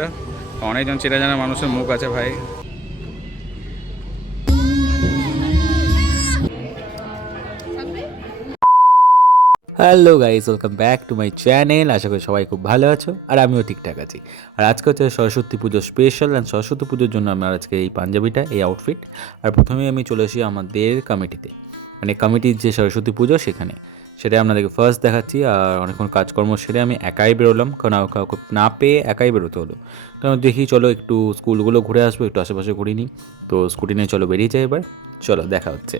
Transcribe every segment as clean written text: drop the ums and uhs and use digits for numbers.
একটা, অনেকজন চেনা জানা মানুষের মুখ আছে ভাই। Hello guys, welcome back to my channel. আশা করি সবাই খুব ভালো আছো আর আমিও ঠিকঠাক আছি। আর আজকে হচ্ছে সরস্বতী পুজো স্পেশাল, অ্যান্ড সরস্বতী পুজোর জন্য আমার আজকে এই পাঞ্জাবিটা, এই আউটফিট। আর প্রথমেই আমি চলে আসি আমাদের কমিটিতে, মানে কমিটির যে সরস্বতী পুজো সেখানে, সেটা আপনাদেরকে ফার্স্ট দেখাচ্ছি। আর অনেকক্ষণ কাজকর্ম সেরে আমি একাই বেরোলাম, কারণ কাউকে না পেয়ে একাই বেরোতে হলো। তো আমি দেখি চলো একটু স্কুলগুলো ঘুরে আসবো, একটু আশেপাশে ঘুরে নিই। তো স্কুটি নিয়ে চলো বেরিয়ে যাই এবার। চলো দেখা হচ্ছে।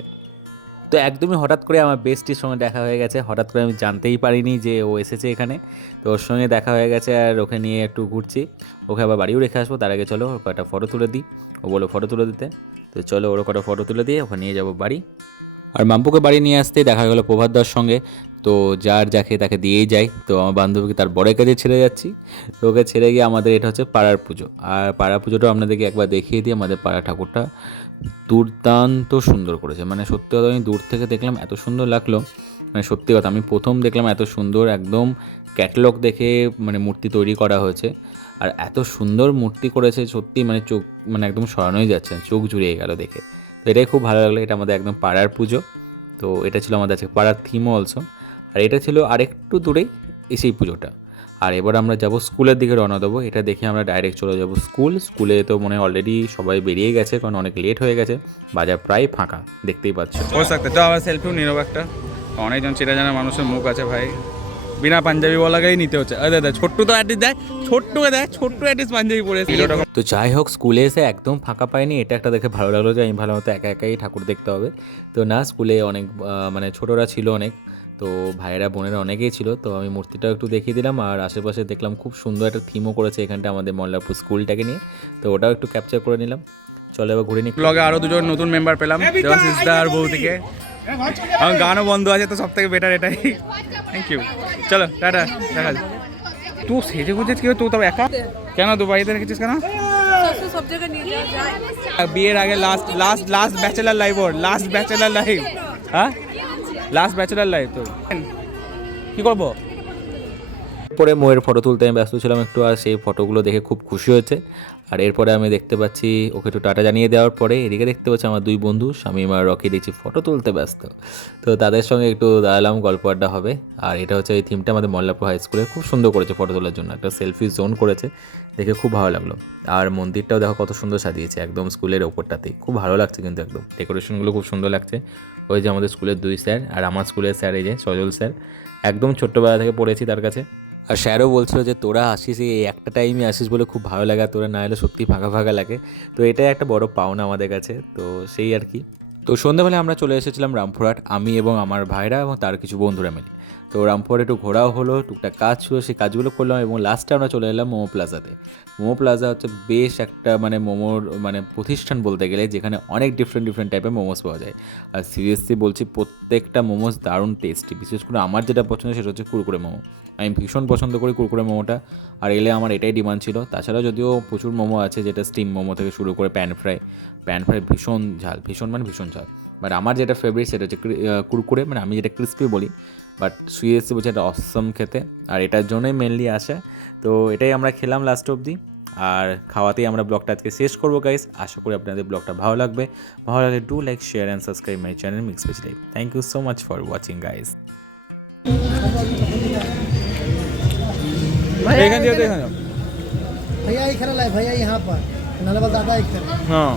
তো একদমই হঠাৎ করে আমার বেস্টির সঙ্গে দেখা হয়ে গেছে। হঠাৎ করে আমি জানতেই পারিনি যে ও এসেছে এখানে। তো ওর সঙ্গে দেখা হয়ে গেছে আর ওকে নিয়ে একটু ঘুরছি। ওকে আবার বাড়িও রেখে আসবো, তার আগে চলো ওর কয়েকটা ফটো তুলে দিই। ও বলো ফটো তুলে দিতে, তো চলো ওরও কটা ফটো তুলে দিয়ে ওকে নিয়ে যাবো বাড়ি। আর মাম্পুকে বাড়ি নিয়ে আসতেই দেখা গেলো প্রভাতদার সঙ্গে। তো যার যাকে তাকে দিয়েই যাই। তো আমার বান্ধবীকে তার বড়ের কাছে ছেড়ে যাচ্ছি। তো ওকে ছেড়ে গিয়ে আমাদের এটা হচ্ছে পাড়ার পুজো। আর পাড়ার পুজোটাও আপনাদেরকে একবার দেখিয়ে দিই। আমাদের পাড়া ঠাকুরটা দুর্দান্ত সুন্দর করেছে, মানে সত্যি কথা আমি দূর থেকে দেখলাম এত সুন্দর লাগলো। মানে সত্যি কথা আমি প্রথম দেখলাম এত সুন্দর, একদম ক্যাটালগ দেখে মানে মূর্তি তৈরি করা হয়েছে। আর এত সুন্দর মূর্তি করেছে সত্যি, মানে চোখ মানে একদম সরানোই যাচ্ছে না, চোখ জুড়িয়ে গেল দেখে। তো এটাই খুব ভালো লাগলো। এটা আমাদের একদম পাড়ার পুজো। তো এটা ছিল আমাদের আজকে পাড়ার থিমও অলসো। আর এটা ছিল আরেকটু দূরেই সেই পুজোটা। আর এবার আমরা যাব স্কুলের দিকে রওনা দেবো। এটা দেখে আমরা ডাইরেক্ট চলে যাব স্কুলে। তো মনে হয় অলরেডি সবাই বেরিয়ে গেছে, কারণ অনেক লেট হয়ে গেছে। বাজার প্রায় ফাঁকা, দেখতেই পাচ্ছ। हो सकता है, তো আবার সেলফিও নিয়ে নেবো একটা, অনেকজন চেনা জানা মানুষের মুখ আছে ভাই। বিনা পাঞ্জাবি বলাকেই নিতে হচ্ছে। আরে দাদা ছোট্টু তো অ্যাটলিস্ট দেয়, ছোট্টু অ্যাটলিস্ট পাঞ্জাবি পরেছে। তো যাই হোক, স্কুলে এসে একদম ফাঁকা পাইনি, এটা একটা দেখে ভালো লাগলো যে আমি ভালো মতো একা একাই ঠাকুর দেখতে হবে। তো না, স্কুলে অনেক মানে ছোটরা ছিল অনেক। তো ভাইয়েরা বোনেরা অনেকেই ছিল। তো আমি মূর্তিটাও একটু দেখিয়ে দিলাম। আর আশেপাশে দেখলাম খুব সুন্দর একটা থিমও করেছে এখানটা আমাদের মল্লারপুর স্কুলটাকে নিয়ে। তো ওটাও একটু ক্যাপচার করে নিলাম। চলো এবার ঘুরে নিই। ব্লগে আরও দুজন নতুন মেম্বার পেলাম, দেবাশিসদা আর বউ থেকে। আমার গানও বন্ধ আছে, তো সব থেকে বেটার এটাই। Thank you. চলো টাটা, দেখা যাক। তুই সেজে গুজে কি তুই তবে একা কেন দুবাইতে রেখেছিস কেন? সব জায়গায় নিয়ে যাওয়া যায়। বিয়ের আগে লাস্ট ব্যাচেলার লাইফ, ওর লাস্ট ব্যাচেলার লাইফ। হ্যাঁ, লাস্ট ব্যাচেলার লাইফ। তো কি করবো? পরে মোয়ের ফটো তুলতে আমি ব্যস্ত ছিলাম একটু, আর সেই ফটোগুলো দেখে খুব খুশি হয়েছে। আর এরপরে আমি দেখতে পাচ্ছি ওকে একটু টাটা জানিয়ে দেওয়ার পরে এদিকে দেখতে পাচ্ছি আমার দুই বন্ধু শামিম আর রকি দেখছি ফটো তুলতে ব্যস্ত। তো তাদের সঙ্গে একটু দাঁড়ালাম, গল্প আড্ডা হবে। আর এটা হচ্ছে এই থিমটা আমাদের মল্লারপুর হাই স্কুলে খুব সুন্দর করেছে ফটো তোলার জন্য, একটা সেলফি জোন করেছে, দেখে খুব ভালো লাগলো। আর মন্দিরটাও দেখো কত সুন্দর সাজিয়েছে একদম স্কুলের ওপরটাতেই, খুব ভালো লাগছে কিন্তু একদম ডেকোরেশনগুলো খুব সুন্দর লাগছে। ওই যে আমাদের স্কুলের দুই স্যার আর আমার স্কুলের স্যার, এই যে সজল স্যার, একদম ছোট্টবেলা থেকে পড়েছি তার কাছে। আর স্যারও বলছিল যে তোরা আসিস এই একটা টাইমে আসিস বলে খুব ভালো লাগে, আর তোরা না এলে সত্যি ফাঁকা ফাঁকা লাগে। তো এটাই একটা বড় পাওনা আমাদের কাছে, তো সেই আর কি। তো সন্ধ্যাবেলায় আমরা চলে এসেছিলাম রামপুরহাট, আমি এবং আমার ভাইরা এবং তার কিছু বন্ধুরা মিলে। তো রামপুরহাট একটু ঘোরাও হলো, টুকটাক কাজ ছিল, সেই কাজগুলো করলাম, এবং লাস্টে আমরা চলে এলাম মোমো প্লাজাতে। মোমো প্লাজা হচ্ছে বেশ একটা মানে মোমোর মানে প্রতিষ্ঠান বলতে গেলে, যেখানে অনেক ডিফারেন্ট টাইপের মোমোস পাওয়া যায়। আর সিরিয়াসলি বলছি প্রত্যেকটা মোমোস দারুণ টেস্টি। বিশেষ করে আমার যেটা পছন্দ সেটা হচ্ছে কুরকুরে মোমো। আমি ভীষণ পছন্দ করি কুরকুরে মোমোটা। আর এলে আমার এটাই ডিমান্ড ছিল। তাছাড়াও যদিও প্রচুর মোমো আছে, যেটা স্টিম মোমো থেকে শুরু করে প্যান ফ্রাই ভীষণ ঝাল, ভীষণ ঝাল। বাট আমার যেটা ফেভারিট সেটা হচ্ছে কুরকুরে, মানে আমি যেটা ক্রিস্পি বলি, বাট সিরিয়াসলি বলছি এটা অসম খেতে। আর এটার জন্যই মেনলি আসে। তো এটাই আমরা খেলাম লাস্ট অবধি। আর খাওয়াতেই আমরা ব্লগটা আজকে শেষ করবো গাইস। আশা করি আপনাদের ব্লগটা ভালো লাগবে। ভালো লাগলে do like, share and subscribe my channel Mix Veg Life. Thank you so much for watching guys. भैया ही खड़ा है, भैया यहाँ पर नलवा दादा एक तरह। हाँ